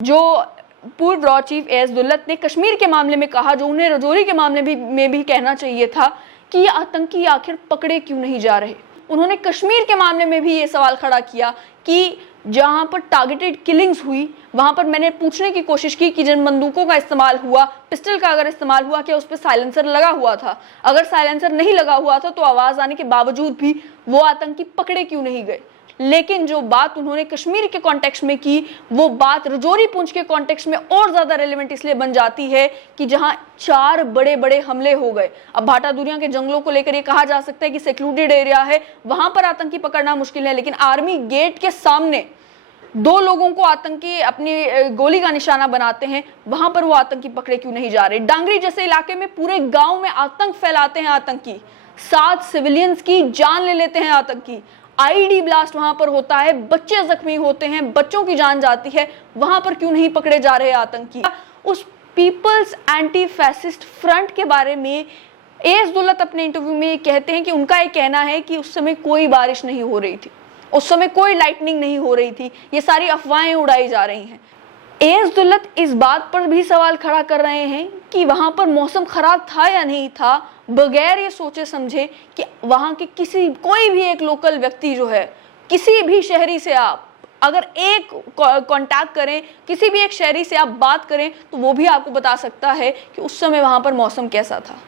जो पूर्व raw chief as Dulat ने कश्मीर के मामले में कहा, जो उन्हें रजौरी के मामले में भी कहना चाहिए था कि ये आतंकी आखिर पकड़े क्यों नहीं जा रहे। उन्होंने कश्मीर के मामले में भी ये सवाल खड़ा किया कि जहां पर टारगेटेड किलिंग्स हुई वहां पर मैंने पूछने की कोशिश की कि जिन बंदूकों का इस्तेमाल हुआ, पिस्टल का अगर इस्तेमाल हुआ, क्या उस पर साइलेंसर लगा हुआ था? अगर साइलेंसर नहीं लगा हुआ था तो आवाज आने के बावजूद भी वो आतंकी पकड़े क्यों नहीं गए? लेकिन जो बात उन्होंने कश्मीर के कॉन्टेक्स्ट में की, वो बात रजौरी पुंछ के कॉन्टेक्स्ट में और ज्यादा रेलेवेंट इसलिए बन जाती है कि जहां 4 बड़े बड़े हमले हो गए। अब भाटा दूरियां के जंगलों को लेकर ये कहा जा सकता है कि सेक्लूडेड एरिया है, वहां पर आतंकी पकड़ना मुश्किल है, लेकिन आर्मी गेट के सामने 2 लोगों को आतंकी अपनी गोली का निशाना बनाते हैं, वहां पर वो आतंकी पकड़े क्यों नहीं जा रहे? डांगरी जैसे इलाके में पूरे गांव में आतंक फैलाते हैं आतंकी, 7 सिविलियंस की जान ले लेते हैं आतंकी, आईडी ब्लास्ट वहां पर होता है, बच्चे जख्मी होते हैं, बच्चों की जान जाती है, वहां पर क्यों नहीं पकड़े जा रहे आतंकी? उस पीपल्स एंटी फैसिस्ट फ्रंट के बारे में एएस दुल्लत अपने इंटरव्यू में कहते हैं कि उनका ये कहना है कि उस समय कोई बारिश नहीं हो रही थी, उस समय कोई लाइटनिंग नहीं हो रही थी, ये सारी अफवाहें उड़ाई जा रही हैं। एएस दुल्लत इस बात पर भी सवाल खड़ा कर रहे हैं कि वहां पर मौसम खराब था या नहीं था, बगैर ये सोचे समझे कि वहां के कोई भी एक लोकल व्यक्ति जो है, किसी भी शहरी से आप अगर एक कांटेक्ट करें, किसी भी एक शहरी से आप बात करें, तो वो भी आपको बता सकता है कि उस समय वहां पर मौसम कैसा था।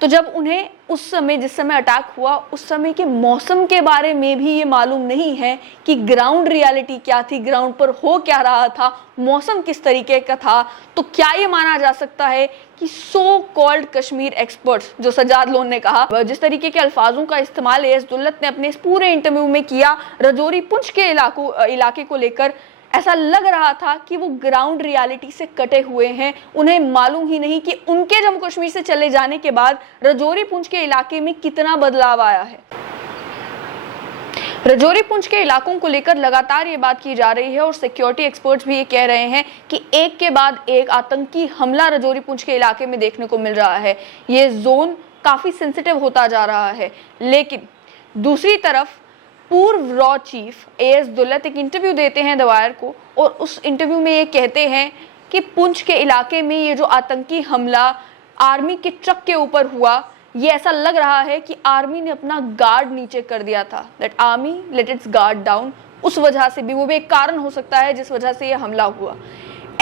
तो जब उन्हें उस समय, जिस समय अटैक हुआ, उस समय के मौसम के बारे में भी ये मालूम नहीं है कि ग्राउंड रियलिटी क्या थी, ग्राउंड पर हो क्या रहा था, मौसम किस तरीके का था, तो क्या ये माना जा सकता है कि सो कॉल्ड कश्मीर एक्सपर्ट्स, जो सज्जाद लोन ने कहा, जिस तरीके के अल्फाजों का इस्तेमाल एएस दुल्लत ने अपने इस पूरे इंटरव्यू में किया रजौरी पुंछ के इलाके को लेकर, ऐसा लग रहा था कि वो ग्राउंड रियलिटी से कटे हुए हैं। उन्हें मालूम ही नहीं कि उनके जम्मू कश्मीर से चले जाने के बाद रजौरी पुंछ के इलाके में कितना बदलाव आया है। रजौरी पुंछ के इलाकों को लेकर लगातार ये बात की जा रही है और सिक्योरिटी एक्सपर्ट्स भी ये कह रहे हैं कि एक के बाद एक आतंकी हमला रजौरी पुंछ के इलाके में देखने को मिल रहा है। ये जोन काफी सेंसिटिव होता जा रहा है। लेकिन दूसरी तरफ पूर्व रॉ चीफ एएस दुल्लत एक इंटरव्यू देते हैं द वायर को, और उस इंटरव्यू में ये कहते हैं कि पुंछ के इलाके में ये जो आतंकी हमला आर्मी के ट्रक के ऊपर हुआ, ये ऐसा लग रहा है कि आर्मी ने अपना गार्ड नीचे कर दिया था, that army let its guard down. उस वजह से भी, वो भी एक कारण हो सकता है जिस वजह से ये हमला हुआ।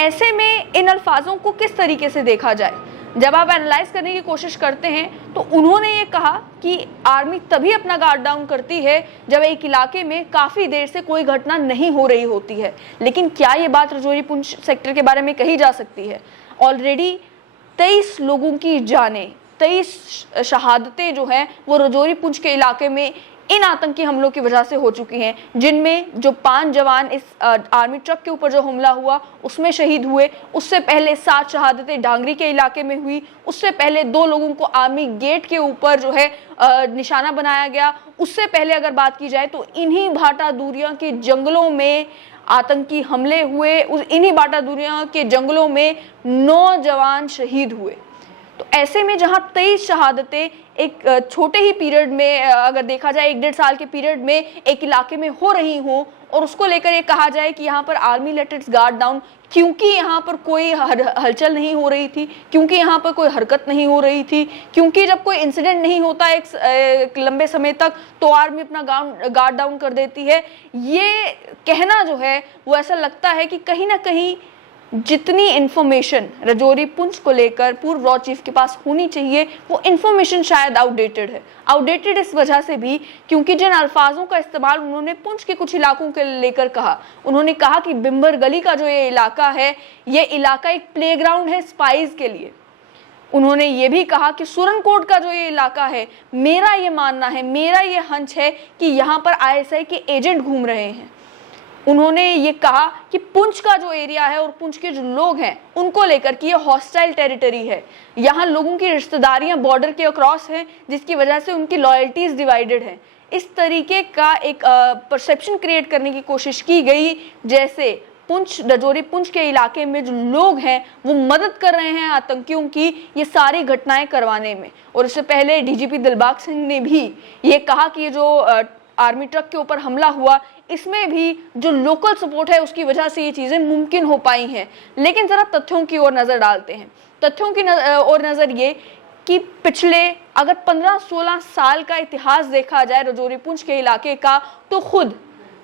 ऐसे में इन अल्फाजों को किस तरीके से देखा जाए? जब आप एनालाइज करने की कोशिश करते हैं तो उन्होंने ये कहा कि आर्मी तभी अपना गार्ड डाउन करती है जब एक इलाके में काफ़ी देर से कोई घटना नहीं हो रही होती है। लेकिन क्या ये बात रजौरी पुंछ सेक्टर के बारे में कही जा सकती है? ऑलरेडी 23 लोगों की जानें, 23 शहादतें जो हैं वो रजौरी पुंछ के इलाके में इन आतंकी हमलों की वजह से हो चुकी हैं, जिनमें जो 5 जवान इस आर्मी ट्रक के ऊपर जो हमला हुआ उसमें शहीद हुए। उससे पहले 7 शहादतें डांगरी के इलाके में हुई। उससे पहले 2 लोगों को आर्मी गेट के ऊपर जो है निशाना बनाया गया। उससे पहले अगर बात की जाए तो इन्हीं भाटा दूरियां के जंगलों में आतंकी हमले हुए। इन्हीं भाटा दूरियां के जंगलों में 9 जवान शहीद हुए। तो ऐसे में जहां 23 शहादतें एक छोटे ही पीरियड में, अगर देखा जाए 1-1.5 साल के पीरियड में एक इलाके में हो रही हो, और उसको लेकर ये कहा जाए कि यहाँ पर army let its guard down, क्योंकि यहाँ पर कोई हलचल नहीं हो रही थी, क्योंकि यहाँ पर कोई हरकत नहीं हो रही थी, क्योंकि जब कोई इंसिडेंट नहीं होता एक लंबे समय तक तो आर्मी अपना गार्ड डाउन कर देती है। ये कहना जो है वो ऐसा लगता है कि कहीं ना कहीं जितनी इंफॉर्मेशन रजौरी पुंछ को लेकर पूर्व रॉ चीफ के पास होनी चाहिए, वो इंफॉर्मेशन शायद आउटडेटेड है। आउटडेटेड इस वजह से भी क्योंकि जिन अल्फाजों का इस्तेमाल उन्होंने पुंछ के कुछ इलाकों के लेकर कहा, उन्होंने कहा कि बिम्बर गली का जो ये इलाका है, ये इलाका एक प्लेग्राउंड है स्पाइज के लिए। उन्होंने ये भी कहा कि सुरनकोट का जो ये इलाका है, मेरा ये मानना है, मेरा ये हंच है कि यहाँ पर आईएसआई के एजेंट घूम रहे हैं। उन्होंने ये कहा कि पुंछ का जो एरिया है और पुंछ के जो लोग हैं उनको लेकर कि ये हॉस्टाइल टेरिटरी है, यहाँ लोगों की रिश्तेदारियां बॉर्डर के अक्रॉस हैं, जिसकी वजह से उनकी लॉयल्टीज डिवाइडेड हैं। इस तरीके का एक परसेप्शन क्रिएट करने की कोशिश की गई, जैसे पुंछ, रजौरी पुंछ के इलाके में जो लोग हैं वो मदद कर रहे हैं आतंकियों की ये सारी घटनाएं करवाने में। और इससे पहले डीजीपी दिलबाग सिंह ने भी ये कहा कि ये जो आर्मी ट्रक के ऊपर हमला हुआ, इसमें भी जो लोकल सपोर्ट है उसकी वजह से ये चीजें मुमकिन हो पाई हैं। लेकिन जरा तथ्यों की ओर नजर डालते हैं। तथ्यों की ओर नजर ये कि पिछले अगर 15-16 साल का इतिहास देखा जाए रजौरी पुंछ के इलाके का, तो खुद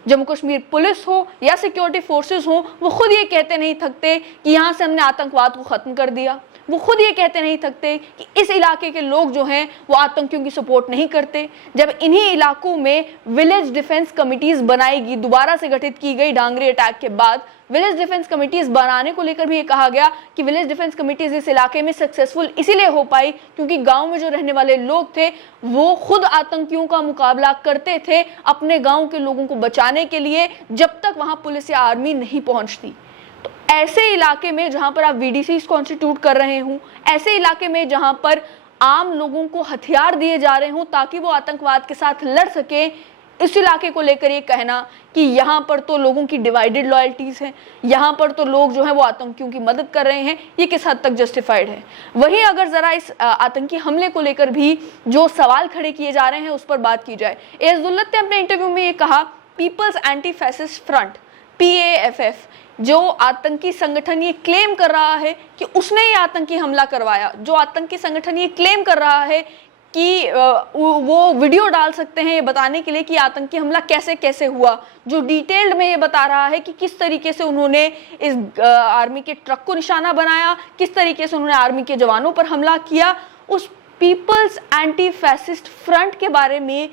जम्मू कश्मीर पुलिस हो या सिक्योरिटी फोर्सेस हो, वो खुद ये कहते नहीं थकते कि यहाँ से हमने आतंकवाद को खत्म कर दिया। वो खुद ये कहते नहीं थकते कि इस इलाके के लोग जो हैं वो आतंकियों की सपोर्ट नहीं करते। जब इन्हीं इलाकों में विलेज डिफेंस कमिटीज बनाएगी, दोबारा से गठित की गई डांगरी अटैक के बाद विलेज डिफेंस कमिटीज बनाने को लेकर भी ये कहा गया कि विलेज डिफेंस कमिटीज इस इलाके में सक्सेसफुल इसीलिए हो पाई क्योंकि गांव में जो रहने वाले लोग थे वो खुद आतंकियों का मुकाबला करते थे अपने गांव के लोगों को बचाने के लिए, जब तक वहां पुलिस या आर्मी नहीं पहुंचती। तो ऐसे इलाके में जहां पर आप वीडीसीज कॉन्स्टिट्यूट कर रहे हो, ऐसे इलाके में जहां पर आम लोगों को हथियार दिए जा रहे हो ताकि वो आतंकवाद के साथ लड़ सके, इस इलाके को लेकर ये कहना कि यहाँ पर तो लोगों की डिवाइडेड लॉयल्टीज हैं, यहाँ पर तो लोग जो हैं वो आतंकियों की मदद कर रहे हैं, ये किस हद तक जस्टिफाइड है। वहीं अगर जरा इस आतंकी हमले को लेकर भी जो सवाल खड़े किए जा रहे हैं उस पर बात की जाए। एस दुल्लत ने अपने इंटरव्यू में ये कहा, people's anti fascist front PAFF जो आतंकी संगठन ये क्लेम कर रहा है कि उसने ये आतंकी हमला करवाया, जो आतंकी संगठन ये क्लेम कर रहा है कि वो वीडियो डाल सकते हैं ये बताने के लिए कि आतंकी हमला कैसे कैसे हुआ, जो डिटेल्ड में ये बता रहा है कि किस तरीके से उन्होंने इस आर्मी के ट्रक को निशाना बनाया, किस तरीके से उन्होंने आर्मी के जवानों पर हमला किया, उस पीपल्स एंटी फैसिस्ट फ्रंट के बारे में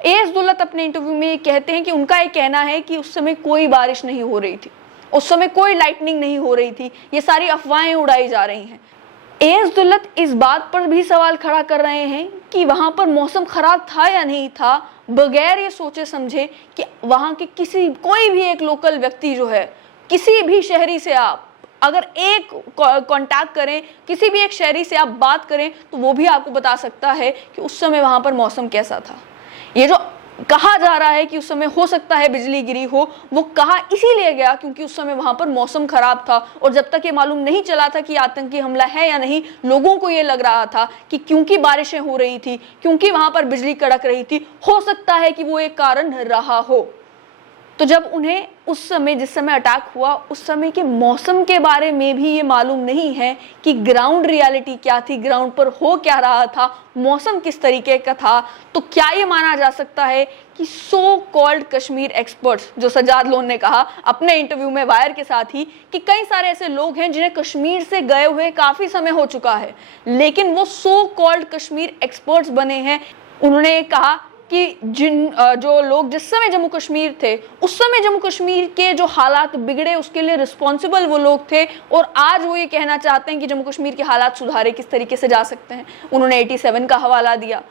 एस दुल्लत अपने इंटरव्यू में ये कहते हैं कि उनका ये कहना है कि उस समय कोई बारिश नहीं हो रही थी, उस समय कोई लाइटनिंग नहीं हो रही थी, ये सारी अफवाहें उड़ाई जा रही हैं। एस दुल्लत इस बात पर भी सवाल खड़ा कर रहे हैं कि वहां पर मौसम खराब था या नहीं था, बगैर ये सोचे समझे कि वहां के कोई भी एक लोकल व्यक्ति जो है, किसी भी शहरी से आप अगर एक कांटेक्ट करें, किसी भी एक शहरी से आप बात करें तो वो भी आपको बता सकता है कि उस समय वहां पर मौसम कैसा था। ये जो कहा जा रहा है कि उस समय हो सकता है बिजली गिरी हो, वो कहा इसीलिए गया क्योंकि उस समय वहां पर मौसम खराब था और जब तक ये मालूम नहीं चला था कि आतंकी हमला है या नहीं, लोगों को ये लग रहा था कि क्योंकि बारिशें हो रही थी, क्योंकि वहां पर बिजली कड़क रही थी, हो सकता है कि वो एक कारण रहा हो। तो जब उन्हें उस समय जिस समय अटैक हुआ उस समय के मौसम के बारे में भी ये मालूम नहीं है कि ग्राउंड रियलिटी क्या थी, ग्राउंड पर हो क्या रहा था, मौसम किस तरीके का था, तो क्या ये माना जा सकता है कि सो कॉल्ड कश्मीर एक्सपर्ट्स, जो सज्जाद लोन ने कहा अपने इंटरव्यू में वायर के साथ ही कि कई सारे ऐसे लोग हैं जिन्हें कश्मीर से गए हुए काफी समय हो चुका है लेकिन वो सो कॉल्ड कश्मीर एक्सपर्ट्स बने हैं। उन्होंने कहा कि जो लोग जिस समय जम्मू कश्मीर थे उस समय जम्मू कश्मीर के जो हालात बिगड़े उसके लिए रिस्पॉन्सिबल वो लोग थे और आज वो ये कहना चाहते हैं कि जम्मू कश्मीर के हालात सुधारे किस तरीके से जा सकते हैं। उन्होंने 87 का हवाला दिया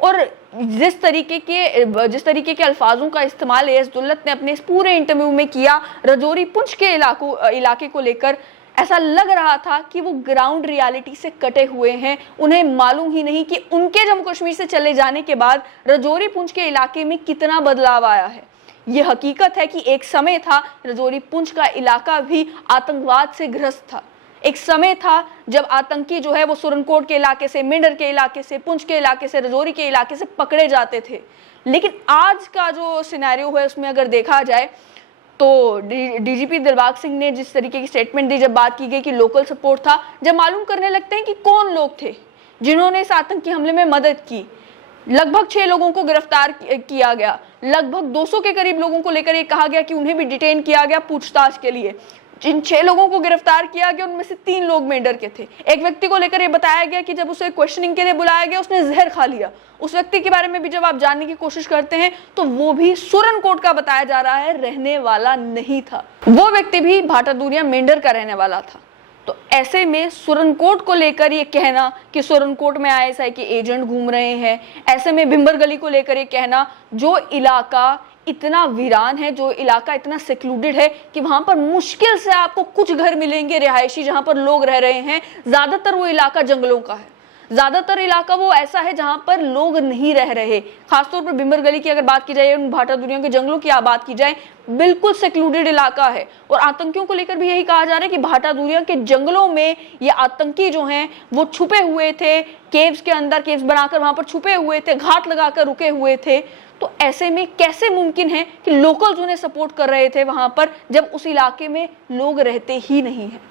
और जिस तरीके के अल्फाजों का इस्तेमाल एस दुल्लत ने अपने इस पूरे इंटरव्यू में किया रजौरी पुंछ के इलाके को लेकर, ऐसा लग रहा था कि वो ग्राउंड रियलिटी से कटे हुए हैं। उन्हें मालूम ही नहीं कि उनके जम्मू कश्मीर से चले जाने के बाद रजौरी पुंछ के इलाके में कितना बदलाव आया है। ये हकीकत है कि एक समय था रजौरी पुंछ का इलाका भी आतंकवाद से ग्रस्त था। एक समय था जब आतंकी जो है वो सुरनकोट के इलाके से, मेंढर के इलाके से, पुंछ के इलाके से, रजौरी के इलाके से पकड़े जाते थे। लेकिन आज का जो सिनेरियो है उसमें अगर देखा जाए तो डीजीपी दिलबाग सिंह ने जिस तरीके की स्टेटमेंट दी, जब बात की गई कि लोकल सपोर्ट था, जब मालूम करने लगते हैं कि कौन लोग थे जिन्होंने इस आतंकी हमले में मदद की, लगभग 6 लोगों को गिरफ्तार किया गया, लगभग 200 के करीब लोगों को लेकर ये कहा गया कि उन्हें भी डिटेन किया गया पूछताछ के लिए। जिन 6 लोगों को गिरफ्तार किया गया उनमें से 3 लोग मेंढर के थे। एक व्यक्ति को लेकर ये बताया गया कि जब उसे क्वेश्चनिंग के लिए बुलाया गया उसने जहर खा लिया। उस व्यक्ति के बारे में भी जब आप जानने की कोशिश करते हैं तो वो भी सुरनकोट का बताया जा रहा है, रहने वाला नहीं था। वो व्यक्ति भी भाटादूरिया मेंढर का रहने वाला था। तो ऐसे में सुरनकोट को लेकर ये कहना कि सुरनकोट में ISI के एजेंट घूम रहे हैं, ऐसे में भिंबर गली को लेकर ये कहना, जो इलाका इतना वीरान है, जो इलाका इतना सेक्लूडेड है कि वहां पर मुश्किल से आपको कुछ घर मिलेंगे रिहायशी जहां पर लोग रह रहे हैं, ज्यादातर वो इलाका जंगलों का है, ज्यादातर इलाका वो ऐसा है जहां पर लोग नहीं रह रहे। खासतौर पर बिम्बर गली की अगर बात की जाए, भाटा दुनिया के जंगलों की बात की जाए, बिल्कुल सेक्लूडेड इलाका है। और आतंकियों को लेकर भी यही कहा जा रहा है कि भाटा दुनिया के जंगलों में ये आतंकी जो हैं वो छुपे हुए थे, केव्स के अंदर केव्स बनाकर वहां पर छुपे हुए थे, घाट लगाकर रुके हुए थे। तो ऐसे में कैसे मुमकिन है कि लोकल्स उन्हें सपोर्ट कर रहे थे वहां पर, जब उस इलाके में लोग रहते ही नहीं है।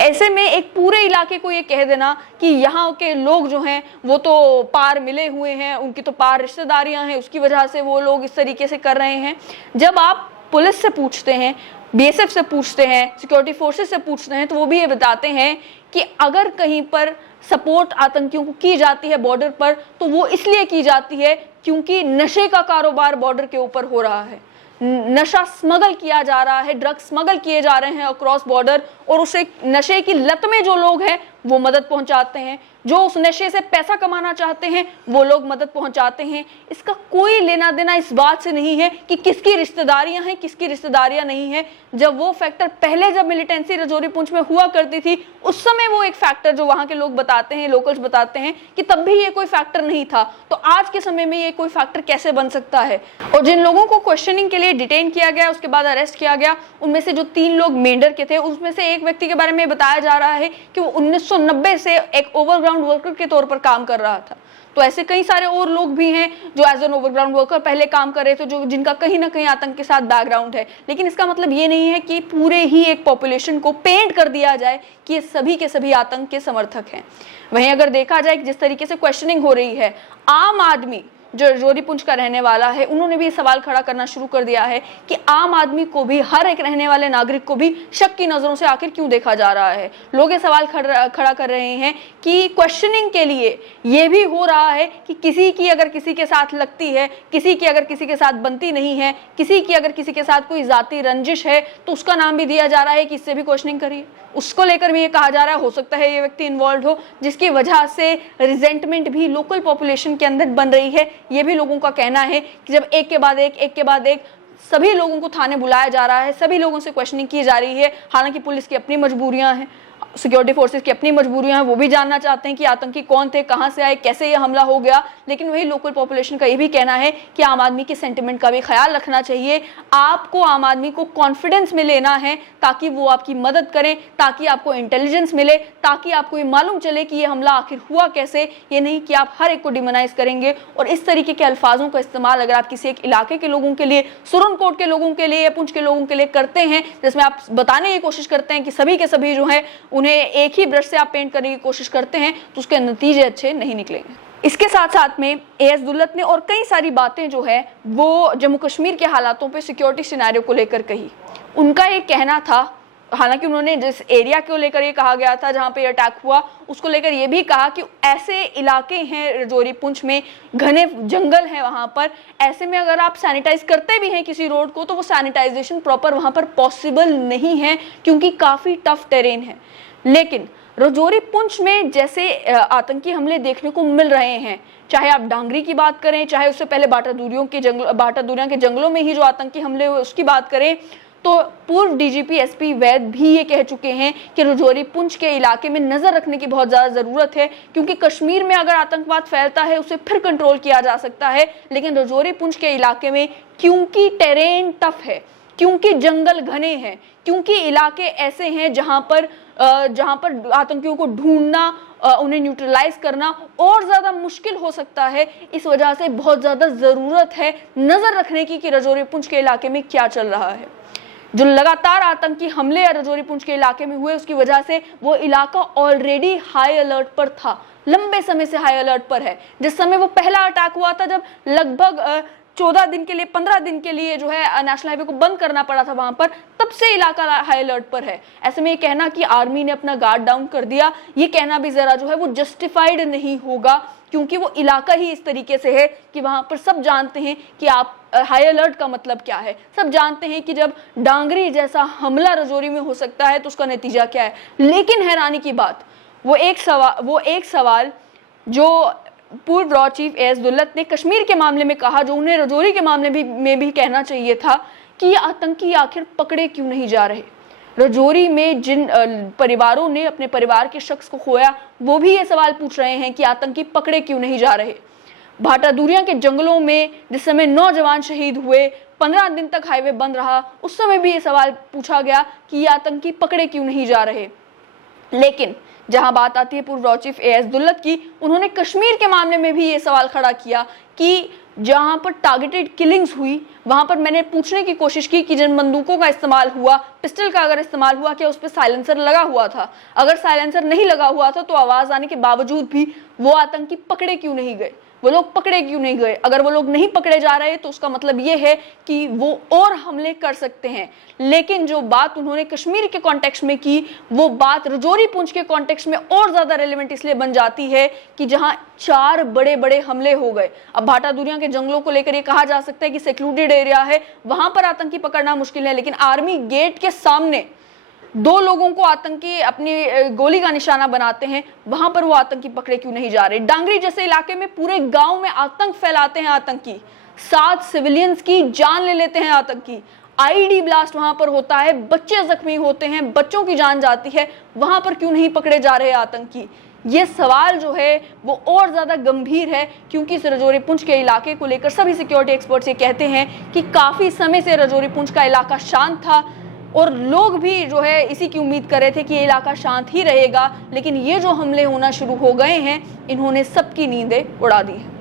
ऐसे में एक पूरे इलाके को ये कह देना कि यहाँ के लोग जो हैं वो तो पार मिले हुए हैं, उनकी तो पार रिश्तेदारियां हैं, उसकी वजह से वो लोग इस तरीके से कर रहे हैं। जब आप पुलिस से पूछते हैं, बीएसएफ से पूछते हैं, सिक्योरिटी फोर्सेस से पूछते हैं, तो वो भी ये बताते हैं कि अगर कहीं पर सपोर्ट आतंकियों को की जाती है बॉर्डर पर, तो वो इसलिए की जाती है क्योंकि नशे का कारोबार बॉर्डर के ऊपर हो रहा है, नशा स्मगल किया जा रहा है, ड्रग्स स्मगल किए जा रहे हैं अक्रॉस बॉर्डर, और उसे नशे की लत में जो लोग हैं वो मदद पहुंचाते हैं, जो उस नशे से पैसा कमाना चाहते हैं वो लोग मदद पहुंचाते हैं। इसका कोई लेना देना इस बात से नहीं है कि किसकी रिश्तेदारियां हैं, किसकी रिश्तेदारियां नहीं है। जब वो फैक्टर पहले जब मिलिटेंसी रजौरी पुंछ में हुआ करती थी, उस समय वो एक फैक्टर जो वहां के लोग बताते हैं, लोकल्स बताते हैं कि तब भी ये कोई फैक्टर नहीं था, तो आज के समय में ये कोई फैक्टर कैसे बन सकता है। और जिन लोगों को क्वेश्चनिंग के लिए डिटेन किया गया, उसके बाद अरेस्ट किया गया, उनमें से जो 3 लोग मेंढर के थे, उसमें से एक व्यक्ति के बारे में बताया जा रहा है कि वो 1990 से एक ओवरग्राउंड वर्कर के तौर पर काम कर रहा था। तो ऐसे कई सारे और लोग भी हैं जो एज एन ओवरग्राउंड वर्कर पहले काम कर रहे थे, जो जिनका कहीं ना कहीं आतंक के साथ बैकग्राउंड है। लेकिन इसका मतलब ये नहीं है कि पूरे ही एक पॉपुलेशन को पेंट कर दिया जाए कि ये सभी के सभी आतंक के समर्थक हैं। वहीं अगर देखा जाए जिस तरीके से क्वेश्चनिंग हो रही है, आम आदमी जो रजौरी पुंछ का रहने वाला है, उन्होंने भी सवाल खड़ा करना शुरू कर दिया है कि आम आदमी को भी, हर एक रहने वाले नागरिक को भी शक की नजरों से आखिर क्यों देखा जा रहा है। लोग ये सवाल खड़ा कर रहे हैं कि क्वेश्चनिंग के लिए ये भी हो रहा है कि किसी की अगर किसी के साथ लगती है, किसी की अगर किसी के साथ बनती नहीं है, किसी की अगर किसी के साथ कोई जाती रंजिश है, तो उसका नाम भी दिया जा रहा है कि इससे भी क्वेश्चनिंग करिए। उसको लेकर भी ये कहा जा रहा है हो सकता है ये व्यक्ति इन्वॉल्व हो, जिसकी वजह से रिजेंटमेंट भी लोकल पॉपुलेशन के अंदर बन रही है। ये भी लोगों का कहना है कि जब एक के बाद एक सभी लोगों को थाने बुलाया जा रहा है, सभी लोगों से क्वेश्चनिंग की जा रही है। हालांकि पुलिस की अपनी मजबूरियां हैं, सिक्योरिटी फोर्सेस की अपनी मजबूरियां हैं, वो भी जानना चाहते हैं कि आतंकी कौन थे, कहां से आए, कैसे ये हमला हो गया। लेकिन वही लोकल पॉपुलेशन का ये भी कहना है कि आम आदमी के सेंटिमेंट का भी ख्याल रखना चाहिए। आपको आम आदमी को कॉन्फिडेंस में लेना है ताकि वो आपकी मदद करें, ताकि आपको इंटेलिजेंस मिले, ताकि आपको ये मालूम चले कि ये हमला आखिर हुआ कैसे। ये नहीं कि आप हर एक को डिमोनाइज करेंगे और इस तरीके के अल्फाजों का इस्तेमाल अगर आप किसी एक इलाके के लोगों के लिए, सुरनकोट के लोगों के लिए या पुंछ के लोगों के लिए करते हैं, जिसमें आप बताने की कोशिश करते हैं कि सभी के सभी जो है उन्हें एक ही ब्रश से आप पेंट करने की कोशिश करते हैं, तो उसके नतीजे अच्छे नहीं निकलेंगे। इसके साथ साथ में एएस दुल्लत ने और कई सारी बातें जो है वो जम्मू कश्मीर के हालातों पे, सिक्योरिटी सिनेरियो को लेकर कही। उनका एक कहना था, हालांकि उन्होंने जिस एरिया को लेकर ये कहा गया था जहां पे अटैक हुआ, उसको लेकर ये भी कहा कि ऐसे इलाके हैं रजौरी पुंछ में, घने जंगल है वहां पर, ऐसे में अगर आप सैनिटाइज करते भी हैं किसी रोड को, तो वो सैनिटाइजेशन प्रॉपर वहां पर पॉसिबल नहीं है क्योंकि काफी टफ टेरेन है। लेकिन रजौरी पुंछ में जैसे आतंकी हमले देखने को मिल रहे हैं, चाहे आप डांगरी की बात करें, चाहे उससे पहले भाटा दुरिया के जंगलों में ही जो आतंकी हमले हुए उसकी बात करें, तो पूर्व डीजीपी एसपी वैद भी ये कह चुके हैं कि रजौरी पुंछ के इलाके में नजर रखने की बहुत ज्यादा जरूरत है, क्योंकि कश्मीर में अगर आतंकवाद फैलता है उसे फिर कंट्रोल किया जा सकता है, लेकिन रजौरी पुंछ के इलाके में क्योंकि टेरेन टफ है, क्योंकि जंगल घने हैं, क्योंकि इलाके ऐसे हैं जहां पर आतंकियों को ढूंढना, उन्हें न्यूट्रलाइज करना और ज्यादा मुश्किल हो सकता है। इस वजह से बहुत ज्यादा जरूरत है नजर रखने की कि रजौरी पुंछ के इलाके में क्या चल रहा है। जो लगातार आतंकी हमले रजौरी पुंछ के इलाके में हुए, उसकी वजह से वो इलाका ऑलरेडी हाई अलर्ट पर था, लंबे समय से हाई अलर्ट पर है। जिस समय वो पहला अटैक हुआ था, जब लगभग 14 दिन के लिए, 15 दिन के लिए जो है नेशनल हाईवे को बंद करना पड़ा था वहां पर, तब से इलाका हाई अलर्ट पर है। ऐसे में ये कहना कि आर्मी ने अपना गार्ड डाउन कर दिया, ये कहना भी जरा जो है वो जस्टिफाइड नहीं होगा, क्योंकि वो इलाका ही इस तरीके से है कि वहां पर सब जानते हैं कि आप हाई अलर्ट का मतलब क्या है। सब जानते हैं कि जब डांगरी जैसा हमला रजौरी में हो सकता है तो उसका नतीजा क्या है। लेकिन हैरानी की बात, वो एक सवाल जो पूर्व रॉ चीफ एएस दुल्लत ने कश्मीर के मामले में कहा, जो उन्हें रजौरी के मामले में भी कहना चाहिए था कि ये आतंकी आखिर पकड़े क्यों नहीं जा रहे। रजौरी में जिन परिवारों ने अपने परिवार के शख्स को खोया, वो भी ये सवाल पूछ रहे हैं कि आतंकी पकड़े क्यों नहीं जा रहे। भाटादूरिया के जंगलों में जिस समय 9 जवान शहीद हुए, 15 दिन तक हाईवे बंद रहा, उस समय भी ये सवाल पूछा गया कि ये आतंकी पकड़े क्यों नहीं जा रहे। लेकिन जहां बात आती है पूर्व चीफ एएस दुल्लत की, उन्होंने कश्मीर के मामले में भी ये सवाल खड़ा किया कि जहां पर टारगेटेड किलिंग्स हुई, वहां पर मैंने पूछने की कोशिश की कि जिन बंदूकों का इस्तेमाल हुआ, पिस्टल का अगर इस्तेमाल हुआ, क्या उस पर साइलेंसर लगा हुआ था? अगर साइलेंसर नहीं लगा हुआ था तो आवाज आने के बावजूद भी वो आतंकी पकड़े क्यों नहीं गए? वो लोग पकड़े क्यों नहीं गए? अगर वो लोग नहीं पकड़े जा रहे तो उसका मतलब ये है कि वो और हमले कर सकते हैं। लेकिन जो बात उन्होंने कश्मीर के कॉन्टेक्स्ट में की, वो बात रजौरी पुंछ के कॉन्टेक्स्ट में और ज्यादा रेलेवेंट इसलिए बन जाती है कि जहां 4 बड़े बड़े हमले हो गए। अब भाटादूरिया के जंगलों को लेकर ये कहा जा सकता है कि सेक्लूडेड एरिया है, वहां पर आतंकी पकड़ना मुश्किल है, लेकिन आर्मी गेट के सामने 2 लोगों को आतंकी अपनी गोली का निशाना बनाते हैं, वहां पर वो आतंकी पकड़े क्यों नहीं जा रहे? डांगरी जैसे इलाके में पूरे गांव में आतंक फैलाते हैं आतंकी, 7 सिविलियंस की जान ले लेते हैं आतंकी, आईडी ब्लास्ट वहां पर होता है, बच्चे जख्मी होते हैं, बच्चों की जान जाती है, वहां पर क्यों नहीं पकड़े जा रहे आतंकी? ये सवाल जो है वो और ज्यादा गंभीर है, क्योंकि इस रजौरी पुंछ के इलाके को लेकर सभी सिक्योरिटी एक्सपर्ट्स ये कहते हैं कि काफी समय से रजौरी पुंछ का इलाका शांत था और लोग भी जो है इसी की उम्मीद कर रहे थे कि ये इलाका शांत ही रहेगा। लेकिन ये जो हमले होना शुरू हो गए हैं, इन्होंने सबकी नींदें उड़ा दी है।